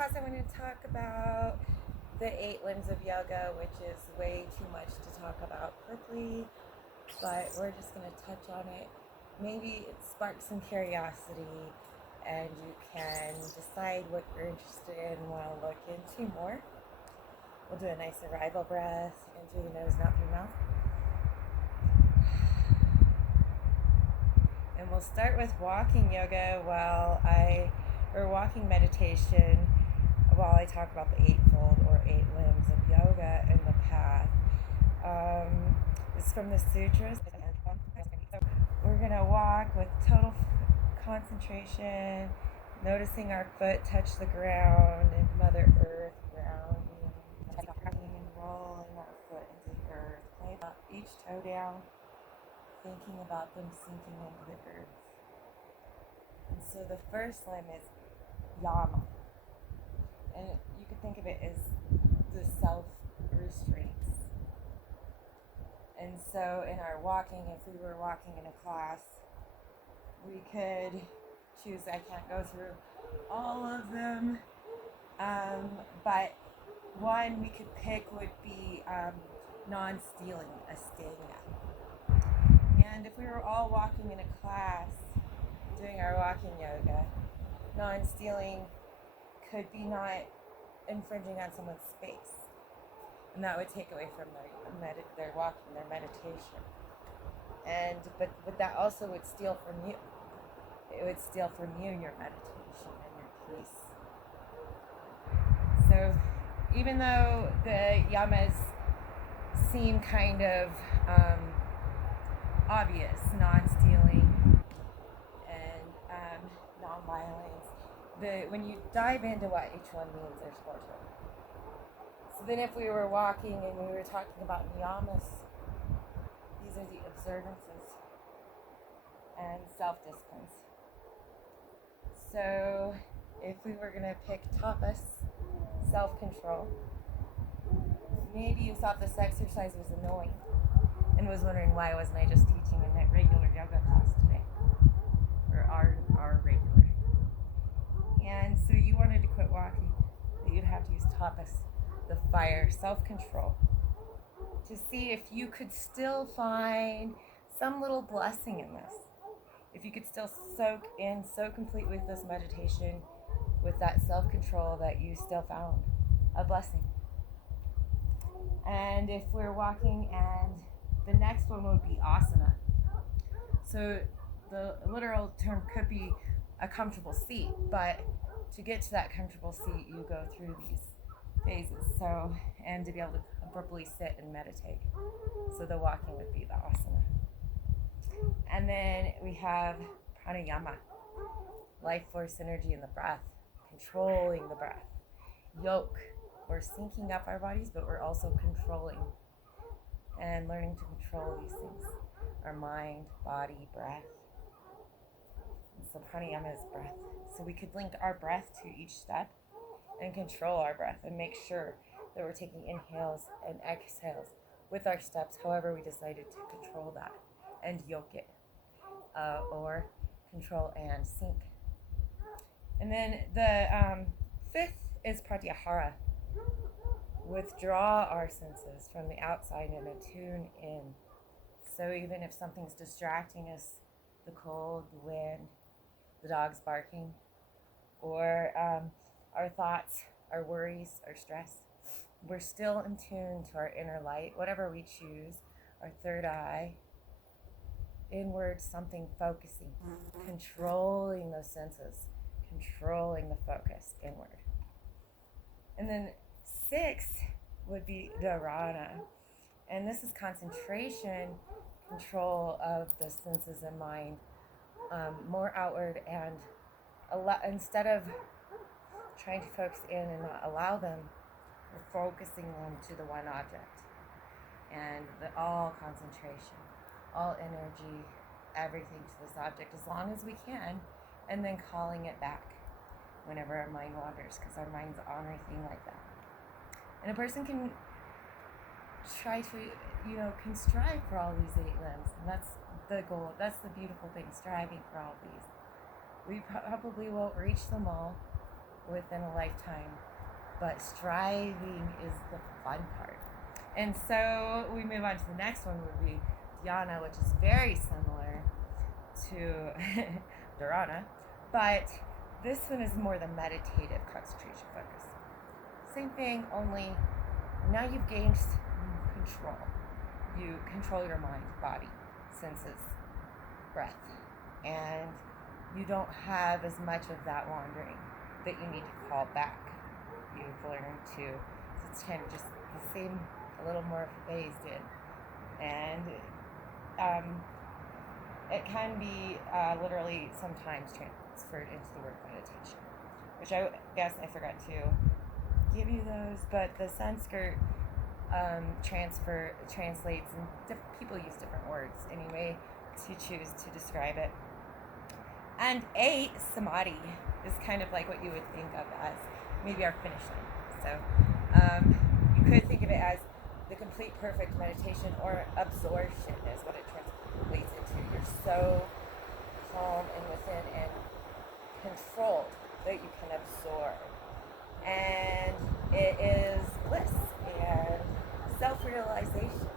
class, I'm going to talk about the 8 limbs of yoga, which is way too much to talk about quickly, but we're just going to touch on it. Maybe it sparks some curiosity, and you can decide what you're interested in and want to look into more. We'll do a nice arrival breath in through the nose, not through the mouth. And we'll start with walking yoga or walking meditation while I talk about the eightfold or 8 limbs of yoga and the path. It's from the sutras. We're going to walk with total concentration, noticing our foot touch the ground and Mother Earth grounding, and rolling our foot into the earth. Place each toe down, thinking about them sinking into the earth. And so the first limb is Yama. And you could think of it as the self-restraints. And so in our walking, if we were walking in a class, we could choose, I can't go through all of them, but one we could pick would be non-stealing, astanga. And if we were all walking in a class, doing our walking yoga, non-stealing could be not infringing on someone's space. And that would take away from their walking, their meditation. But that also would steal from you. It would steal from you your meditation and your peace. So even though the yamas seem kind of obvious, non-stealing and non-violence, when you dive into what each one means, there's more to it. So then if we were walking and we were talking about niyamas, these are the observances and self-disciplines. So if we were going to pick tapas, self-control, maybe you thought this exercise was annoying and was wondering why wasn't I just teaching in that regular yoga class today, or our regular. And so you wanted to quit walking, but you'd have to use tapas, the fire, self-control, to see if you could still find some little blessing in this. If you could still soak in so complete with this meditation, with that self-control, that you still found a blessing. And if we're walking, and the next one would be asana. So the literal term could be a comfortable seat, but to get to that comfortable seat, you go through these phases. So, and to be able to comfortably sit and meditate. So the walking would be the asana. And then we have Pranayama, life force energy in the breath, controlling the breath. Yoke, we're syncing up our bodies, but we're also controlling and learning to control these things. Our mind, body, breath. And so pranayama is breath. So we could link our breath to each step and control our breath and make sure that we're taking inhales and exhales with our steps, however we decided to control that and yoke it, or control and sync. And then the fifth is pratyahara. Withdraw our senses from the outside and attune in. So even if something's distracting us, the cold, the wind, the dogs barking, or our thoughts, our worries, our stress, we're still in tune to our inner light, whatever we choose, our third eye, inward something focusing, controlling those senses, controlling the focus inward. And then sixth would be Dorada. And this is concentration, control of the senses and mind, more outward, and instead of trying to focus in and not allow them, we're focusing them to the one object. And all concentration, all energy, everything to this object as long as we can, and then calling it back whenever our mind wanders, because our minds honor anything like that. And a person can try to, can strive for all these 8 limbs, and that's the goal. That's the beautiful thing, striving for all these. We probably won't reach them all. within a lifetime, but striving is the fun part. And so we move on to the next one, would be Dhyana, which is very similar to Dorada, but this one is more the meditative concentration focus. Same thing, only now you've gained control. You control your mind, body, senses, breath, and you don't have as much of that wandering that you need to call back. You've learned to, it's kind of just the same, a little more phased in. And it can be literally sometimes transferred into the word meditation, which I guess I forgot to give you those, but the Sanskrit translates, and people use different words anyway to choose to describe it. And Samadhi is kind of like what you would think of as maybe our finish line. So you could think of it as the complete perfect meditation, or absorption is what it translates into. You're so calm and within and controlled that you can absorb. And it is bliss and self-realization.